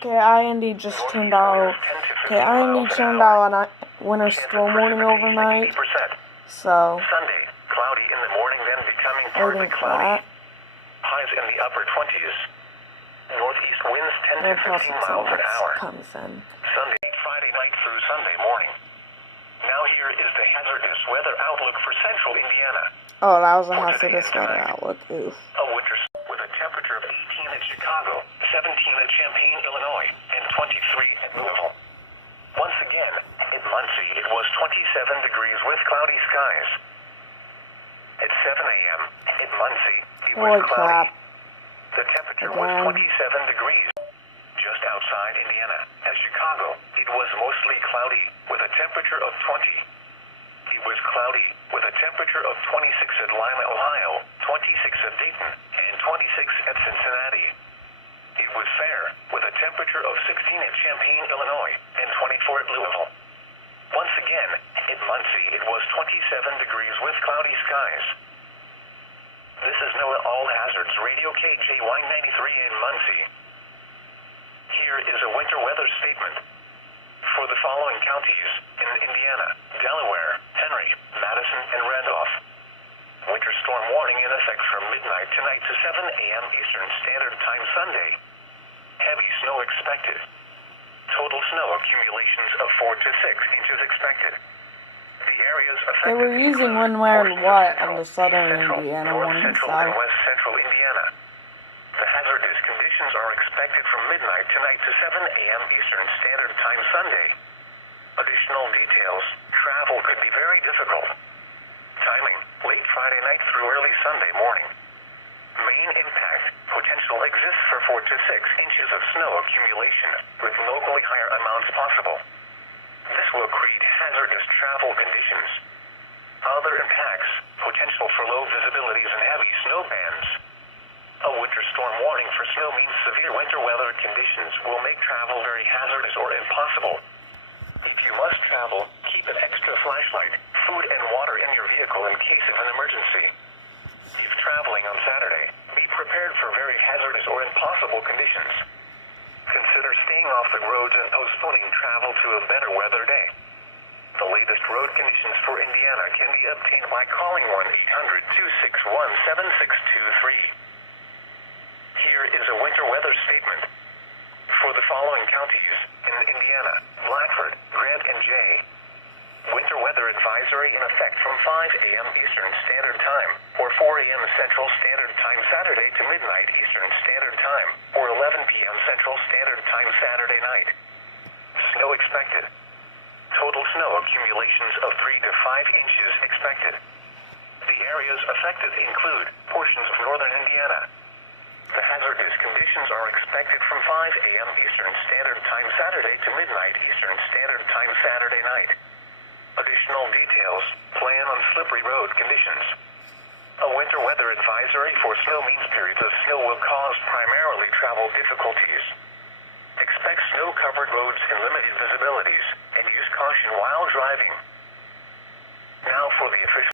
Okay, IND just turned out. Okay, IND turned out on a winter storm warning overnight. So, Sunday, cloudy in the morning, then becoming partly waiting for cloudy. that. Highs in the upper 20s. Northeast winds 10 And to plus 15 until miles an next hour. comes in. Sunday, Friday night through Sunday morning. Now here is the hazardous weather outlook for central Indiana. Oh, that was a hazardous weather outlook. Oof. A winter with a temperature of 18 at Chicago, 17 at Champaign, Illinois, and 23 at Louisville. Once again, in Muncie, it was 27 degrees with cloudy skies. At 7 a.m., in Muncie, it was Holy cloudy. crap. The temperature was Again. 27 degrees. Just outside Indiana, at Chicago, it was mostly cloudy with a temperature of 20. It was cloudy with a temperature of 26 at Lima, Ohio, 26 at Dayton, and 26 at Cincinnati. It was fair with a temperature of 16 at Champaign, Illinois, and 24 at Louisville. Once again, in Muncie, it was 27 degrees with cloudy skies. This is NOAA All Hazards Radio KJY93 in Muncie. Here is a winter weather statement. For the following counties in Indiana, Delaware, Henry, Madison, and Randolph. Winter storm warning in effect from midnight tonight to 7 a.m. Eastern Standard Time Sunday. Heavy snow expected. Total snow accumulations of 4 to 6 inches expected. The areas affected They were using include when, where, and portions of what central, on the southern central, Indiana north warning central, side. and west central Indiana. The hazardous conditions are expected from midnight tonight to 7 a.m. Eastern Standard Time Sunday. Additional details, travel could be very difficult. Timing, late Friday night through early Sunday morning. Main impact potential exists for 4 to 6 inches of snow accumulation, with locally higher amounts possible. This will create hazardous travel conditions. Other impacts, potential for low visibilities and heavy snow bands. A winter storm warning for snow means severe winter weather conditions will make travel very hazardous or impossible. If you must travel, keep an extra flashlight, food and water in your vehicle in case of an emergency. If traveling on Saturday, be prepared for very hazardous or impossible conditions. Consider staying off the roads and postponing travel to a better weather day. The latest road conditions for Indiana can be obtained by calling 1-800-261-7623. Here is a winter weather statement. For the following counties in Indiana, Blackford, Grant, and Jay. Winter weather advisory in effect from 5 a.m. Eastern Standard Time, or 4 a.m. Central Standard Time Saturday to midnight Eastern Standard Time, or 11 p.m. Central Standard Time Saturday night. Snow expected. Total snow accumulations of 3 to 5 inches expected. The areas affected include portions of northern Indiana. The hazardous conditions are expected from 5 a.m. Eastern Standard Time Saturday to midnight Eastern Standard Time Saturday night. Additional details, plan on slippery road conditions. A winter weather advisory for snow means periods of snow will cause primarily travel difficulties. Expect snow-covered roads and limited visibilities, and use caution while driving. Now for the official